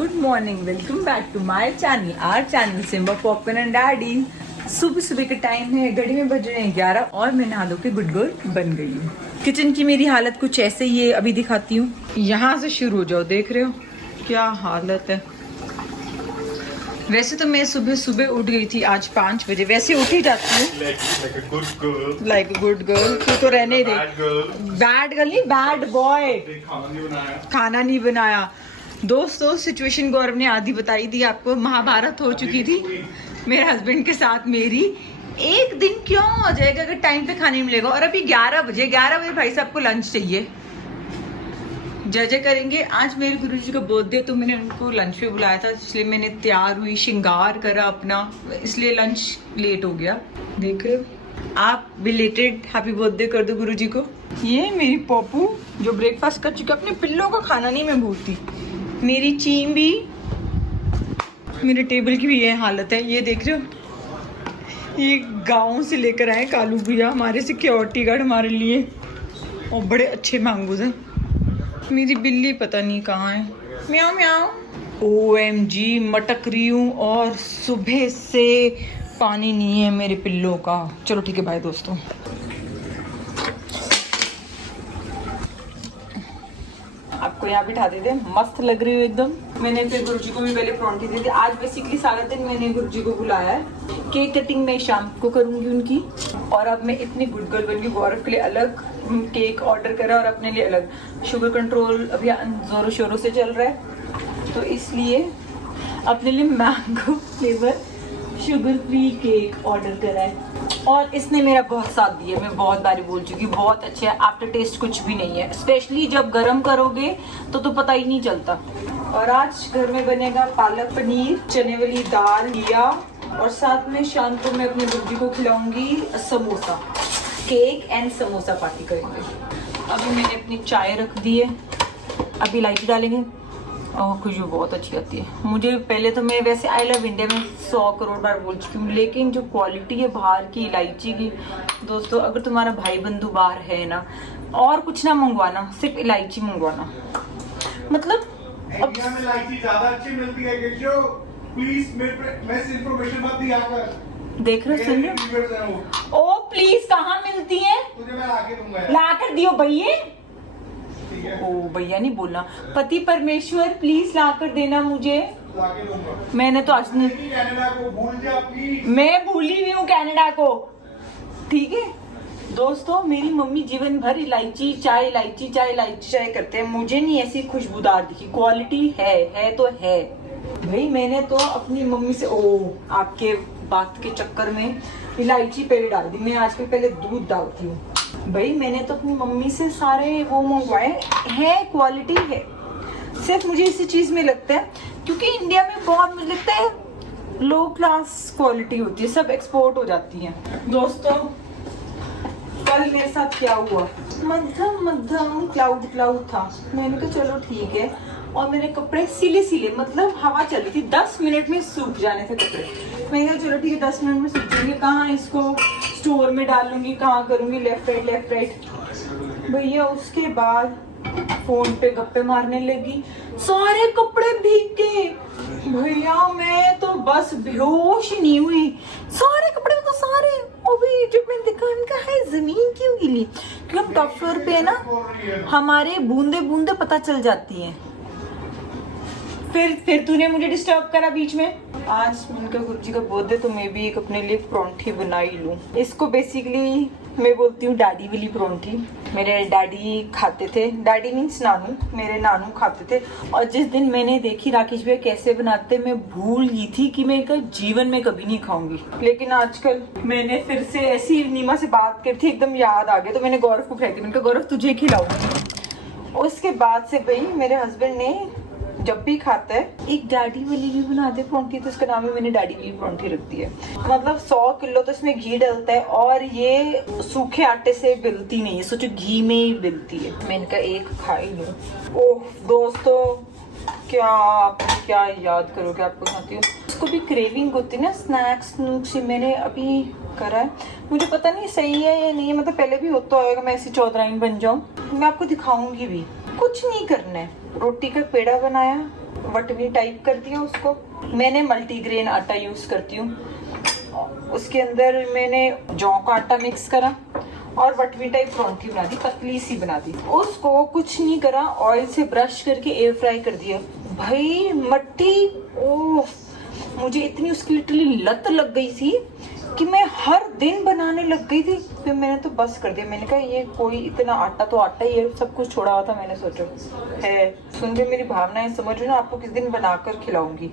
Good morning, welcome back to my channel. Our channel Simba popcorn and daddy. सुबह सुबह का time है, घड़ी में बज रहे हैं 11 और मैं नहा धो के गुड गर्ल बन गई हूँ। किचन की मेरी हालत कुछ ऐसे ही है, अभी दिखाती हूँ। यहाँ से शुरू हो जाओ, देख रहे हो क्या हालत है। वैसे तो मैं सुबह सुबह उठ गई थी आज 5 बजे, वैसे उठ ही जाती हूँ लाइक अ गुड गर्ल। तू तो रहने दे, बैड गर्ल नहीं बैड बॉय। खाना नहीं बनाया दोस्तों। सिचुएशन गौरव ने आधी बताई दी आपको, महाभारत हो चुकी थी मेरे हस्बैंड के साथ मेरी। एक दिन क्यों हो जाएगा अगर टाइम पे खाने मिलेगा। और अभी 11 बजे भाई साहब को लंच चाहिए। जय करेंगे। आज मेरे गुरुजी का बर्थडे, तो मैंने उनको लंच पे बुलाया था, इसलिए मैंने तैयार हुई, श्रृंगार करा अपना, इसलिए लंच लेट हो गया। देख रहे हो आप, बिलेटेड हैप्पी बर्थडे कर दो गुरुजी को। ये मेरी पप्पू जो ब्रेकफास्ट कर चुकी है, अपने पिल्लों का खाना नहीं मैं भूलती। मेरी चीम भी, मेरे टेबल की भी ये हालत है। ये देख रहे हो, ये गांव से लेकर आए कालू भैया हमारे सिक्योरिटी गार्ड हमारे लिए, और बड़े अच्छे मैंगोज हैं। मेरी बिल्ली पता नहीं कहाँ है, म्याऊं म्याऊं। OMG मटक रही हूँ और सुबह से पानी नहीं है मेरे पिल्लों का। चलो ठीक है, बाय दोस्तों। आपको यहाँ बिठा देते, मस्त लग रही हो एकदम। मैंने फिर गुरुजी को भी पहले परौंठी दी थी। आज बेसिकली सारा दिन मैंने गुरुजी को बुलाया है। केक कटिंग मैं शाम को करूँगी उनकी। और अब मैं इतनी गुड गर्ल बन गई, गौरव के लिए अलग केक ऑर्डर करा और अपने लिए अलग। शुगर कंट्रोल अभी जोरों शोरों से चल रहा है, तो इसलिए अपने लिए mango flavour sugar free cake order करा है। और इसने मेरा बहुत साथ दिया, मैं बहुत बारी बोल चुकी हूँ, बहुत अच्छा है। आफ्टर टेस्ट कुछ भी नहीं है, स्पेशली जब गर्म करोगे तो पता ही नहीं चलता। और आज घर में बनेगा पालक पनीर, चने वाली दाल लिया, और साथ में शाम को मैं अपनी बुद्धि को खिलाऊंगी samosa. Cake and samosa party करेंगे। अभी मैंने अपनी चाय रख दी है, अभी इलायची डालेंगे और खुशबू बहुत अच्छी आती है। मुझे पहले तो, मैं वैसे आई लव इंडिया में 100 करोड़ बार बोल चुकी हूँ, लेकिन जो क्वालिटी है बाहर की इलायची की दोस्तों, अगर तुम्हारा भाई बंधु बाहर है ना, और कुछ ना मंगवाना, सिर्फ इलायची मंगवाना। मतलब अब में इलायची ज्यादा अच्छी मिलती है कि जो प्लीज मिस इन्फॉर्मेशन मत दिया कर। देख रहे सुन रहे ओ प्लीज, कहाँ मिलती है? तुझे मैं लाके दूंगा, ला कर दियो भैया। ओ भैया नहीं बोलना, पति परमेश्वर प्लीज ला कर देना मुझे, लाके दूंगा। मैंने तो आज कनाडा को भूल जा प्लीज। मैं भूली हुई हूँ कनाडा को, ठीक है दोस्तों। मेरी मम्मी जीवन भर इलायची चाय इलायची चाय इलायची चाय करते हैं, मुझे नहीं ऐसी खुशबूदार दिखी। क्वालिटी है तो है भाई। मैंने तो अपनी मम्मी से आपके बात के चक्कर में इलायची पहले डाल दी। मैं आजकल पहले दूध डालती हूँ भाई। मैंने तो अपनी मम्मी से सारे वो मंगवाए हैं, क्वालिटी है। सिर्फ मुझे इसी चीज में लगता है क्योंकि इंडिया में बहुत मुझे लगता है लो क्लास क्वालिटी होती है, सब एक्सपोर्ट हो जाती है। दोस्तों कल मेरे साथ क्या हुआ, मध्यम क्लाउड था। मैंने कहा चलो ठीक है, और मेरे कपड़े सिले मतलब हवा चल रही थी, 10 मिनट में सूख जाने थे कपड़े। मैंने कहा चलो ठीक है 10 मिनट में सूख जाएंगे, कहाँ इसको स्टोर में डालूंगी, कहाँ करूंगी, लेफ्ट राइट भैया। उसके बाद फोन पे गप्पे मारने लगी, सारे कपड़े भीग गए भैया। मैं तो बस बेहोश ही नहीं हुई, सारे कपड़े तो सारे। अभी जब मैंने देखा, इनका है जमीन क्यों गिली, क्योंकि हम टॉप फ्लोर पे है ना, हमारे बूंदे बूंदे पता चल जाती हैं। फिर तूने मुझे डिस्टर्ब करा बीच में। आज उनका गुरुजी का बर्थडे, तो मैं भी एक अपने लिए परौंठी बनाई लूं। इसको बेसिकली मैं बोलती हूँ डैडी वाली परौंठी। मेरे डैडी खाते थे, डैडी मीन्स नानू, मेरे नानू खाते थे। और जिस दिन मैंने देखी राकेश भैया कैसे बनाते, मैं भूल गई थी कि मैं इनका जीवन में कभी नहीं खाऊंगी। लेकिन आजकल मैंने फिर से ऐसी नीमा से बात करी थी, एकदम याद आ गया, तो मैंने गौरव को खिलाई थी। मैंने कहा गौरव तुझे खिलाऊंगी। उसके बाद से भाई मेरे हस्बैंड ने जब भी खाता है एक डैडी वाली भी बनाते परौंठी, तो इसका नाम है मैंने डैडी वाली परौंठी रख दी है। मतलब 100 किलो तो इसमें घी डलता है, और ये सूखे आटे से बिलती नहीं है, सोचो घी में ही बिलती है। मैंने कहा एक खाई लूं। ओह दोस्तों, क्या याद करोगे आपको खाती हूँ। इसको भी क्रेविंग होती है ना स्नैक्स से, मैंने अभी करा है। मुझे पता नहीं सही है या नहीं है, मतलब पहले भी होता होगा, मैं ऐसी चौधराइन बन जाऊँ। मैं आपको दिखाऊंगी भी, कुछ नहीं करना है। रोटी का पेड़ा बनाया, वटवी टाइप कर दिया उसको। मैंने मल्टीग्रेन आटा यूज करती हूँ, उसके अंदर मैंने जौ का आटा मिक्स करा और वटवी टाइप परांठी बना दी, पतली सी बना दी। उसको कुछ नहीं करा, ऑयल से ब्रश करके एयर फ्राई कर दिया। भाई मट्टी, ओह मुझे इतनी उसकी लिटरली लत लग गई थी कि मैं हर दिन बनाने लग गई थी। फिर मैंने तो बस कर दिया, मैंने कहा ये कोई इतना आटा तो आटा ही है, सब कुछ छोड़ा हुआ था। मैंने सोचा है, सुन के मेरी भावनाएं समझ रहे हो ना, आपको किस दिन बनाकर खिलाऊंगी।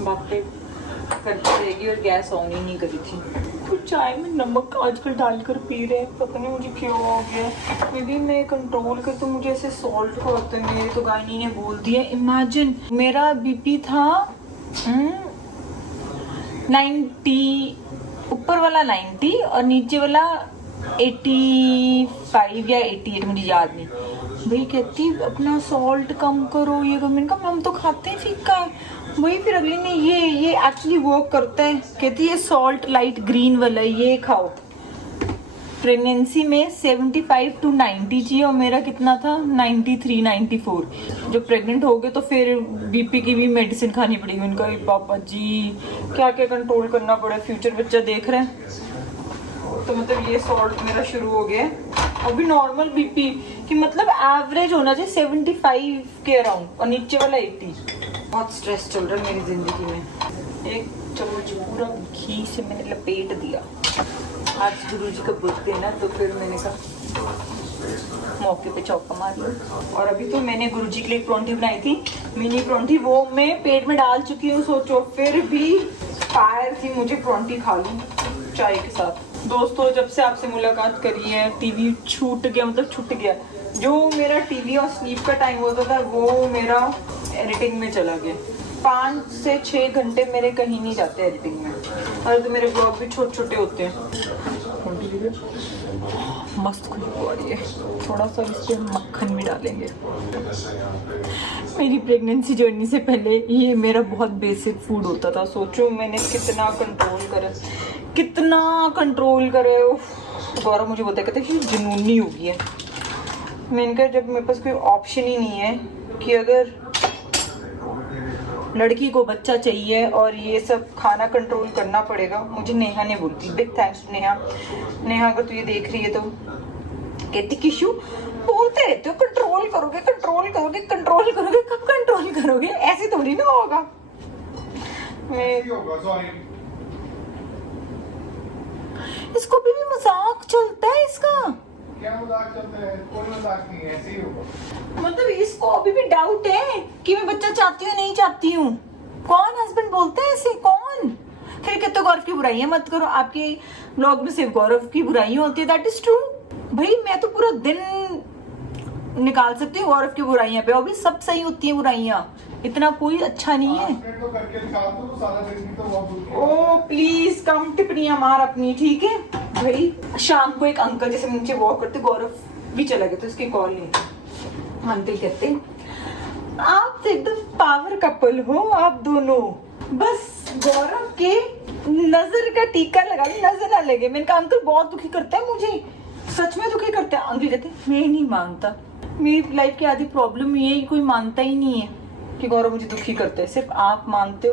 बातें करती रहेगी और गैस ऑन ही नहीं करी थी। तो चाय में नमक आजकल डालकर पी रहे हैं, पता नहीं मुझे क्यों हो गया। मे बी मैं कंट्रोल कर, तो मुझे ऐसे सॉल्ट का होता है। मेरे तो गायनी ने बोल दिया, इमेजिन मेरा बीपी था 90, ऊपर वाला 90 और नीचे वाला 85 या 88, मुझे याद नहीं। भाई कहती अपना सॉल्ट कम करो, ये करो। मैंने कहा हम तो खाते हैं फीका है। वही फिर अगली ने ये एक्चुअली वर्क करता है, कहती है सॉल्ट लाइट ग्रीन वाला ये खाओ। प्रेगनेंसी में 75 to 90 चाहिए और मेरा कितना था 93 94। जब प्रेग्नेंट हो गए तो फिर बीपी की भी मेडिसिन खानी पड़ेगी। उनका पापा जी क्या क्या कंट्रोल करना पड़ा, फ्यूचर बच्चा देख रहे हैं। तो मतलब ये सॉल्ट मेरा शुरू हो गया। अभी नॉर्मल बीपी कि मतलब एवरेज होना चाहिए 75 के अराउंड और नीचे वाला 80। बहुत स्ट्रेस चल रहा है मेरी जिंदगी में। एक चम्मच पूरा घी से मैंने लपेट दिया। आज गुरुजी का बर्थडे ना, तो फिर मैंने कहा मौके पे चौका मार लिया। और अभी तो मैंने गुरुजी के लिए परांठी बनाई थी, मिनी परांठी, वो मैं पेट में डाल चुकी हूँ। सोचो फिर भी फायर थी, मुझे परांठी खा लूँ चाय के साथ। दोस्तों जब से आपसे मुलाकात करी है टीवी छूट गया, मतलब छूट गया। जो मेरा टीवी और स्लीप का टाइम होता था वो मेरा एडिटिंग में चला गया। 5 से 6 घंटे मेरे कहीं नहीं जाते एडिटिंग में। और तो मेरे ब्लॉग भी छोटे छोटे होते हैं। मस्त खुशबू आ रही है, थोड़ा सा इस पे मक्खन भी डालेंगे। मेरी प्रेगनेंसी जर्नी से पहले ये मेरा बहुत बेसिक फूड होता था। सोचो मैंने कितना कंट्रोल करे। गौरव मुझे बोलते कहते कि जुनूनी हो गई है। मैंने कहा जब मेरे पास कोई ऑप्शन ही नहीं है कि अगर लड़की को बच्चा चाहिए और ये सब खाना कंट्रोल करना पड़ेगा। मुझे नेहा ने बोलती, बिग थैंक्स टू नेहा अगर तू ये देख रही है तो कहती किशु बोलते रहते हो कंट्रोल करोगे, कब कंट्रोल करोगे, ऐसे थोड़ी ना होगा। इसको भी मजाक चलता है इसका। क्या मजाक चलता है? कोई मजाक नहीं है, ऐसे ही होगा। मतलब इसको अभी भी डाउट है कि मैं बच्चा चाहती हूँ नहीं चाहती हूँ। कौन हस्बैंड बोलते हैं ऐसे, कौन? फिर कहते हो गौरव की बुराइयां मत करो, आपके ब्लॉग में सिर्फ गौरव की बुराइयां होती है। That is true. भाई मैं तो पूरा दिन निकाल सकती हूँ गौरव की बुराइयां पे, और भी सब सही होती है बुराइयां, इतना कोई अच्छा नहीं है। तो करके दिखा दो, सारा दिन भी तो बहुत ओ प्लीज कम टिप्पणियां मार अपनी, ठीक है भाई। शाम को एक अंकल जैसे नीचे वॉक करते, गौरव भी चला गया तो इसकी कॉल नहीं। अंकल कहते आप तो एकदम पावर कपल हो आप दोनों, बस गौरव के नजर का टीका लगा, नजर ना लगे। मैंने कहा अंकल बहुत दुखी करता है मुझे, सच में दुखी करता है। अंकल कहते मैं नहीं मानता, मेरी लाइफ की आधी प्रॉब्लम ये है, कोई मानता ही नहीं है कि गौरव मुझे दुखी करता है। सिर्फ आप मानते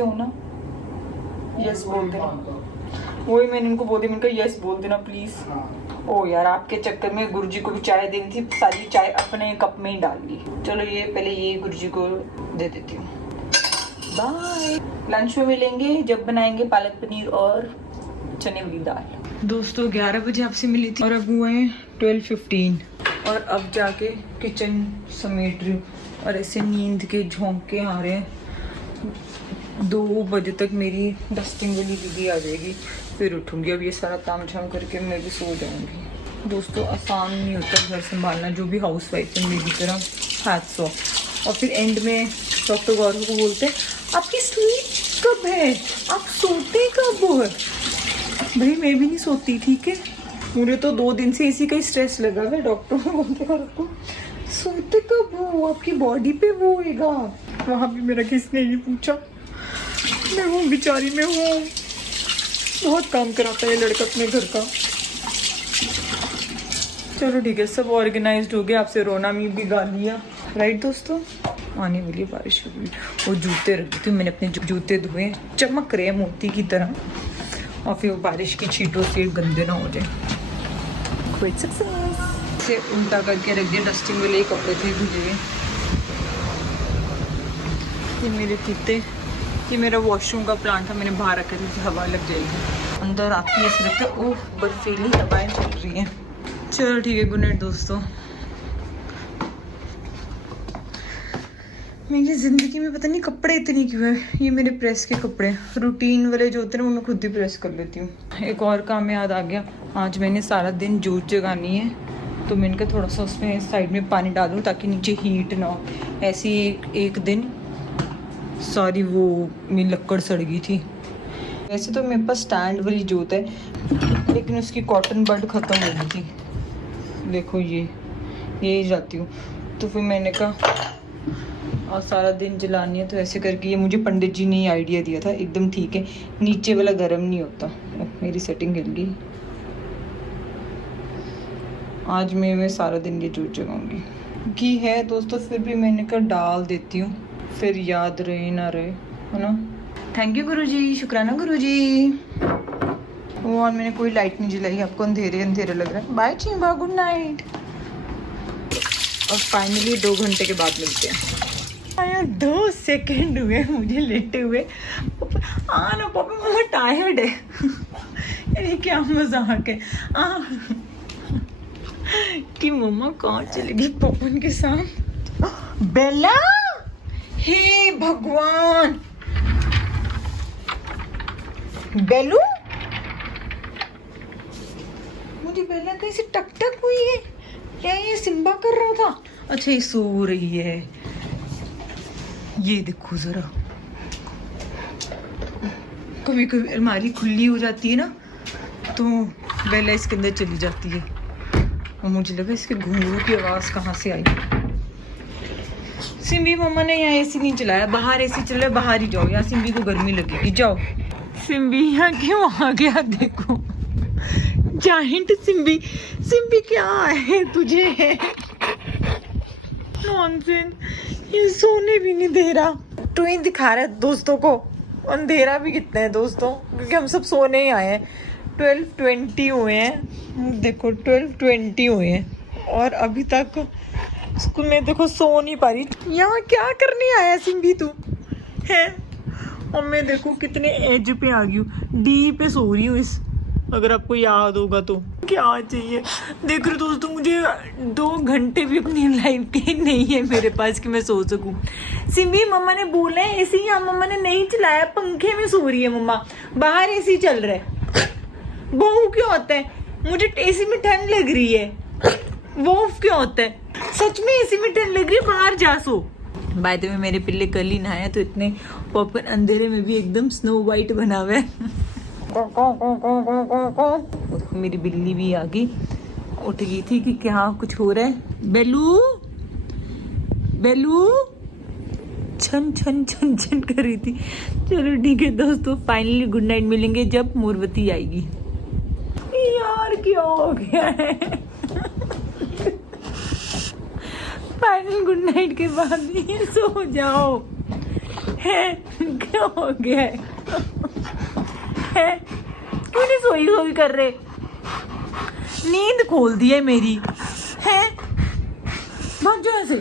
हो ना, यस बोल देना। वही मैंने इनको बोल दिया, मैंने कहा यस बोल देना प्लीज। ओ यार आपके चक्कर में गुरुजी को भी चाय देनी थी, सारी चाय अपने कप में ही डाल ली। चलो ये पहले ये गुरुजी को दे देती हूँ। बाय। लंच में मिलेंगे जब बनाएंगे पालक पनीर और चने वाली दाल। दोस्तों 11 बजे आपसे मिली थी और अब हुए हैं 12:15 और अब जाके किचन समेट रही हूँ और ऐसे नींद के झोंके आ रहे हैं। 2 बजे तक मेरी डस्टिंग वाली दीदी आ जाएगी, फिर उठूंगी। अब ये सारा काम झाम करके मैं भी सो जाऊंगी। दोस्तों आसान नहीं होता घर संभालना, जो भी हाउस वाइफ है मेरी तरह, हैट्स ऑफ। और फिर एंड में डॉक्टर गौरव को बोलते हैं आपकी स्लीप कब है, आप सोते कब हो? भाई मैं भी नहीं सोती, ठीक है। मुझे तो 2 दिन से इसी का ही स्ट्रेस लगा हुआ है। डॉक्टर को बोलते गौरव को सोते कब हो, आपकी बॉडी पे वो होएगा। वहाँ भी मेरा किसने ये पूछा, मैं हूँ बेचारी, मैं हूँ। बहुत काम कराता है लड़का अपने घर का। चलो ठीक है, सब ऑर्गेनाइज्ड हो गया। आपसे रोना मी भी गा लिया, राइट दोस्तों। आने वाली बारिश हुई, वो जूते रख दी थी मैंने, अपने जूते धोए, चमक रहे हैं मोती की तरह, और फिर वो बारिश की छींटों से गंदे ना हो जाए। क्विक सक्सेस से उल्टा करके रख दिया, डस्टिंग वाले कपड़े थे धुले हुए। ये मेरे फीते, ये मेरा वॉशरूम का प्लांट था, मैंने बाहर रखा था, हवा लग जाएगी। अंदर आती है ऐसा लगता है ओह बर्फीली हवाएं चल रही हैं। चलो ठीक है, गुड नाइट दोस्तों। मेरी ज़िंदगी में पता नहीं कपड़े इतने क्यों है। ये मेरे प्रेस के कपड़े रूटीन वाले जो होते हैं वो मैं खुद ही प्रेस कर लेती हूँ। एक और काम याद आ गया, आज मैंने सारा दिन जूट जगानी है, तो मैंने कहा थोड़ा सा उसमें साइड में पानी डालूँ ताकि नीचे हीट ना हो। ऐसे ही एक दिन सारी वो मेरी लक्कड़ सड़ गई थी। वैसे तो मेरे पास स्टैंड वाली जूत है, लेकिन उसकी कॉटन बड ख़त्म हो गई थी। देखो ये जाती हूँ, तो फिर मैंने कहा और सारा दिन जलानी है, तो ऐसे करके ये मुझे पंडित जी ने आइडिया दिया था, एकदम ठीक है, नीचे वाला गर्म नहीं होता। मेरी सेटिंग हिल गई। आज मैं सारा दिन ये जूट जगाऊंगी। घी है दोस्तों, फिर भी मैंने कहा डाल देती हूँ, फिर याद रहे ना रहे, है ना। थैंक यू गुरुजी, शुक्राना गुरुजी। और मैंने कोई लाइट नहीं जलाई, आपको अंधेरे अंधेरे लग रहा है। बाय चींबा, गुड नाइट। और फाइनली 2 घंटे के बाद मिलते हैं। आया 2 सेकंड हुए मुझे लेटे हुए। ना पापा, मम्मा टायर्ड है। ये क्या मजाक है कि मम्मा कहाँ चलेगी पपन के साथ। बेला, हे भगवान, बेलू, मुझे बेला कहीं से टक टक हुई है क्या? ये सिम्बा कर रहा था। अच्छा ये सो रही है। ये देखो जरा, कभी कभी अलमारी खुली हो जाती है ना, तो बेला इसके अंदर चली जाती है, और मुझे लगा इसके घुंघरू की आवाज़ कहाँ से आई। सिम्बी, मम्मा ने यहाँ एसी नहीं चलाया, बाहर एसी चल रहा है, बाहर ही जाओ, यहाँ सिम्बी को गर्मी लगेगी, जाओ। सिम्बी यहाँ क्यों आ गया? देखो जाइंट सिम्बी। सिम्बी क्या है तुझे? नॉनसेंस, ये सोने भी नहीं दे रहा। ट्विन दिखा रहा है दोस्तों को, अंधेरा भी कितना है दोस्तों, क्योंकि हम सब सोने ही आए हैं। 12:20 हुए हैं, देखो 12:20 हुए हैं, और अभी तक स्कूल में देखो सो नहीं पा रही। यहाँ क्या करने आया सिम्बी तू है? और मैं देखो कितने एज पे आ गई हूँ, डी पे सो रही हूँ इस, अगर आपको याद होगा तो। क्या चाहिए? देख रहे दोस्तों, मुझे 2 घंटे भी अपनी लाइफ के नहीं है मेरे पास कि मैं सो सकूं। सिम्बी, मम्मा ने बोला है एसी, यहाँ मम्मा ने नहीं चलाया, पंखे में सो रही है मम्मा, बाहर एसी चल रहा है। वो क्यों होता है? मुझे एसी में ठंड लग रही है, वो क्यों होता है? सच में एसी में ठंड लग रही है, बाहर जा सो। बाय द वे मेरे पिल्ले कल ही नहाया, तो इतने पॉपर अंधेरे में भी एकदम स्नो वाइट बना हुआ है। मेरी बिल्ली भी आ गई, उठ गई थी कि क्या कुछ हो रहा है। बेलू, बेलू छन छन छन छन कर रही थी। चलो ठीक है दोस्तों, फाइनली गुड नाइट मिलेंगे जब मोरवती आएगी। यार क्या हो गया है? फाइनल गुड नाइट के बाद ही सो जाओ। है क्या हो गया है? क्यों नहीं सोई कर रहे? नींद खोल दी है मेरी, है? भाग जाओ ऐसे।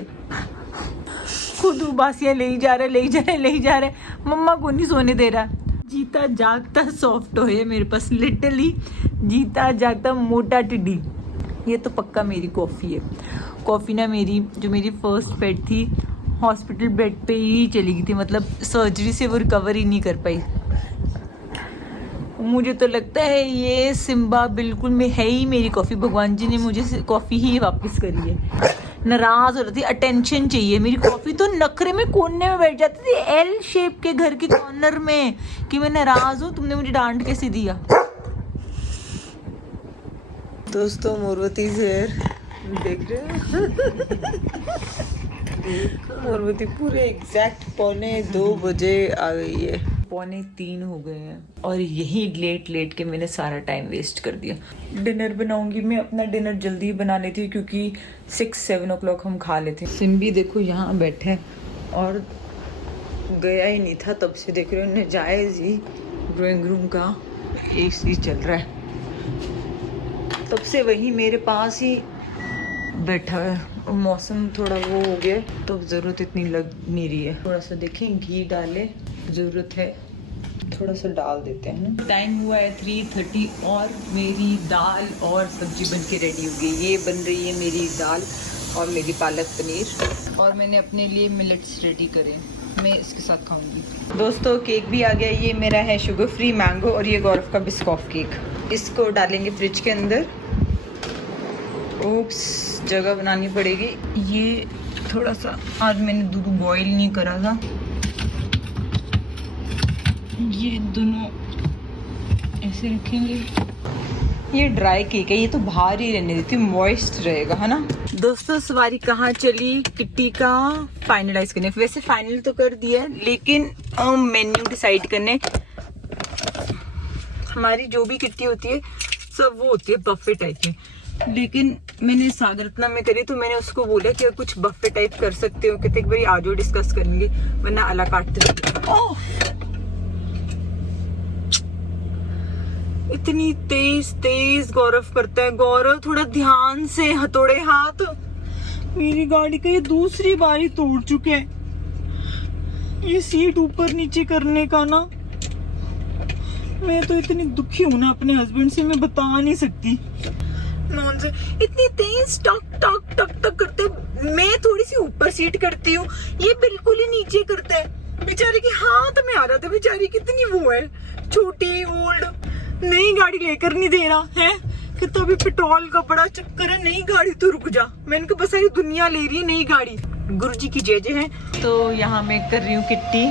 खुद उबासियां ले जा रहे, मम्मा को नहीं सोने दे रहा। जीता जागता सॉफ्ट हो है मेरे पास, लिटरली जीता जागता मोटा टिड्डी। ये तो पक्का मेरी कॉफ़ी है। कॉफ़ी ना मेरी जो मेरी फर्स्ट पेट थी, हॉस्पिटल बेड पे ही चली गई थी, मतलब सर्जरी से वो रिकवर ही नहीं कर पाई। मुझे तो लगता है ये सिम्बा बिल्कुल में है ही मेरी कॉफ़ी। भगवान जी ने मुझे कॉफ़ी ही वापस करी है। नाराज़ हो रही थी, अटेंशन चाहिए। मेरी कॉफ़ी तो नखरे में कोने में बैठ जाती थी, एल शेप के घर के कॉर्नर में, कि मैं नाराज़ हूँ, तुमने मुझे डांट कैसे दिया। दोस्तों मोरवती शेर देख रहे हो? मोरवती पूरे एग्जैक्ट 1:45 बजे आ गई है। 2:45 हो गए हैं और यही लेट लेट के मैंने सारा टाइम वेस्ट कर दिया। डिनर बनाऊंगी मैं, अपना डिनर जल्दी बना लेती हूँ क्योंकि 6-7 o'clock हम खा लेते हैं। सिम्बी देखो यहाँ बैठे हैं और गया ही नहीं था तब से, देख रहे हो नजायज़ ही ड्राइंग रूम का AC चल रहा है, तब से वही मेरे पास ही बैठा है। मौसम थोड़ा वो हो गया तो ज़रूरत इतनी लग नहीं रही है। थोड़ा सा देखें घी डाले, ज़रूरत है थोड़ा सा डाल देते हैं। टाइम हुआ है 3:30 और मेरी दाल और सब्जी बन के रेडी हो गई। ये बन रही है मेरी दाल और मेरी पालक पनीर, और मैंने अपने लिए मिलेट्स रेडी करे, मैं इसके साथ खाऊंगी। दोस्तों केक भी आ गया, ये मेरा है शुगर फ्री मैंगो और ये गौरव का बिस्कॉफ केक। इसको डालेंगे फ्रिज के अंदर। ओप्स, जगह बनानी पड़ेगी। ये थोड़ा सा आज मैंने दूध बॉईल नहीं करा था, ये दोनों ऐसे रखेंगे। ये ड्राई केक है, ये तो बाहर ही रहने देती हूँ, मॉइस्ट रहेगा, है ना। दोस्तों सवारी कहाँ चली किट्टी का फाइनलाइज करने। वैसे फाइनल तो कर दिया है लेकिन मेन्यू डिसाइड करने। हमारी जो भी किट्टी होती है सब वो होती है बफे टाइप में, लेकिन मैंने सागरत्ना में करी तो मैंने उसको बोला कि कुछ बफे टाइप कर सकते हो, कहते एक बारी आज डिस्कस करेंगे वरना अला काटते। ओह इतनी तेज तेज गौरव करता है। गौरव थोड़ा ध्यान से, हथौड़े हाथ। मेरी गाड़ी का ये दूसरी बारी तोड़ चुके हैं। ये सीट ऊपर नीचे करने का ना, मैं तो इतनी दुखी हूं ना अपने हस्बैंड से, मैं बता नहीं सकती। इतनी तेज टक टक टक टक करते। मैं थोड़ी सी ऊपर सीट करती हूँ, ये बिल्कुल ही नीचे करता है। बेचारे की हाथ में आ रहा था, बेचारी कितनी वो है, छोटी ओल्ड। नई गाड़ी लेकर नहीं दे रहा है कि तो अभी पेट्रोल का बड़ा चक्कर है। नई गाड़ी तो रुक जा, मैंने कहा बस सारी दुनिया ले रही है नई गाड़ी। गुरुजी की जय जय है। तो यहाँ मैं कर रही हूँ किट्टी,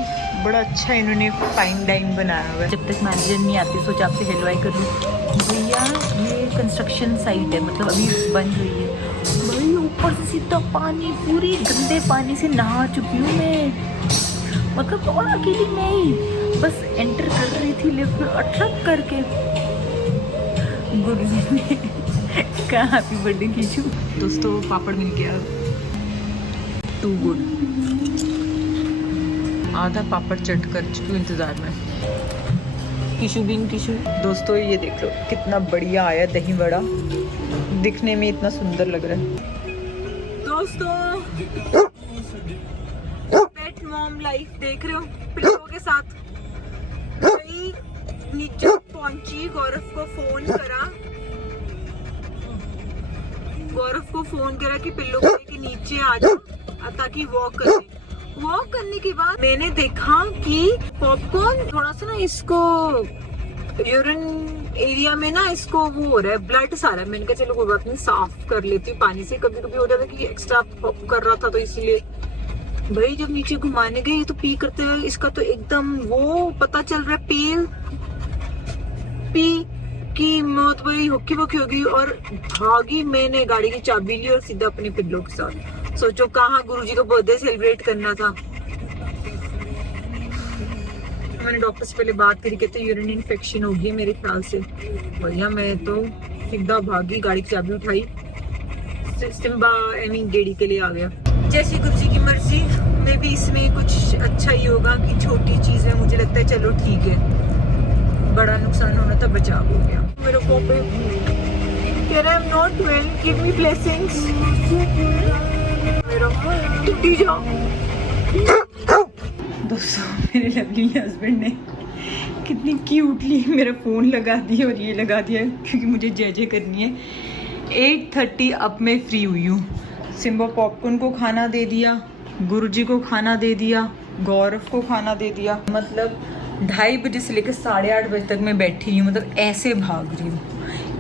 बड़ा अच्छा इन्होंने फाइन डाइन बनाया हुआ है। जब तक मैनेजर नहीं आती सोचा आपसे हेलवाई कर लूँ। भैया ये कंस्ट्रक्शन साइट है, मतलब अभी बन रही है। भाई ऊपर से सीधा पानी, पूरी गंदे पानी से नहा चुकी हूँ मैं, मतलब और अकेली नहीं, बस एंटर कर रही थी लिफ्ट में अटक करके। गुरुजी ने कहा हैप्पी बर्थडे कीचू। दोस्तों पापड़ मिल गया, टू गुड। आधा पापड़ चट कर चुकी हूँ इंतजार में। किशु बिन किशु। दोस्तों ये देख लो कितना बढ़िया आया दही वड़ा, दिखने में इतना सुंदर लग रहा है। दोस्तों पेट मॉम लाइफ देख रहे हो, पिल्लों के साथ गई, नीचे पहुंची, गौरव को फोन करा कि पिल्लों को लेके नीचे आ जाओ ताकि वॉक करे। वॉक करने के बाद मैंने देखा कि पॉपकॉर्न थोड़ा सा ना इसको यूरिन एरिया में ना इसको वो हो रहा है, ब्लड सारा है। मैंने कहा चलो कोई बात नहीं, साफ कर लेती हूँ पानी से। कभी कभी हो जाता है कि एक्स्ट्रा पॉप कर रहा था तो इसलिए। भाई जब नीचे घुमाने गए तो पी करते हुए इसका तो एकदम वो पता चल रहा है, पेल पी की मौत वही हुक्की वक्की हो गई और भागी। मैंने गाड़ी की चाबी ली और सीधा अपने पिल्लों के साथ। सोचो कहाँ गुरुजी का बर्थडे सेलिब्रेट करना था। मैंने डॉक्टर से पहले बात करी, कहते यूरिन इन्फेक्शन होगी मेरे ख्याल से। भैया मैं तो सीधा भागी, गाड़ी की चाबी उठाई, सिम्बा गेड़ी के लिए आ गया। जैसी गुरुजी की मर्जी। मे भी इसमें कुछ अच्छा ही होगा कि छोटी चीज में मुझे लगता है चलो ठीक है, बड़ा नुकसान होना था, बचाव हो गया। मेरे को कह रहा है I'm not well, give me blessings। मेरा टूटी जाओ। दोस्तों मेरे लवली हस्बैंड ने कितनी क्यूटली मेरा फोन लगा दिया और ये लगा दिया क्योंकि मुझे जय जय करनी है। 8:30 अब मैं फ्री हुई हूँ। सिम्बा पॉपकॉर्न को खाना दे दिया, गुरुजी को खाना दे दिया, गौरव को खाना दे दिया। मतलब 2:30 बजे से लेकर 8:30 बजे तक मैं बैठी हूँ, मतलब ऐसे भाग रही हूँ।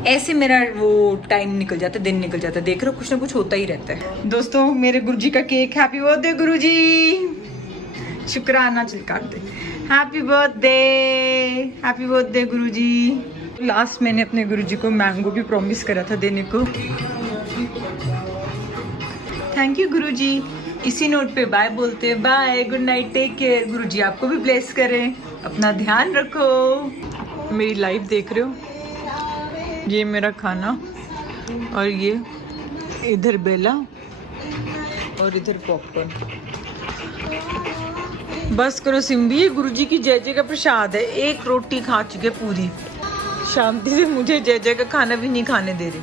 ऐसे मेरा वो टाइम निकल जाता है, दिन निकल जाता है। देख रहे हो कुछ ना कुछ होता ही रहता है। दोस्तों मेरे गुरुजी का केक, हैप्पी बर्थडे गुरुजी। शुक्राना चल काट दे। हैप्पी बर्थडे गुरुजी। लास्ट मैंने अपने गुरुजी को मैंगो भी प्रॉमिस करा था देने को। Thank you Guruji. इसी नोट पे बाय बोलते हैं। Bye, good night, take care. Guruji आपको भी ब्लेस करें। अपना ध्यान रखो। मेरी लाइफ देख रहे हो, ये मेरा खाना और ये इधर बेला और इधर पॉपकॉर्न। बस करो सिम्बी, ये गुरुजी की जय जय का प्रसाद है। एक रोटी खा चुके पूरी, शांति से मुझे जय जय का खाना भी नहीं खाने दे रही।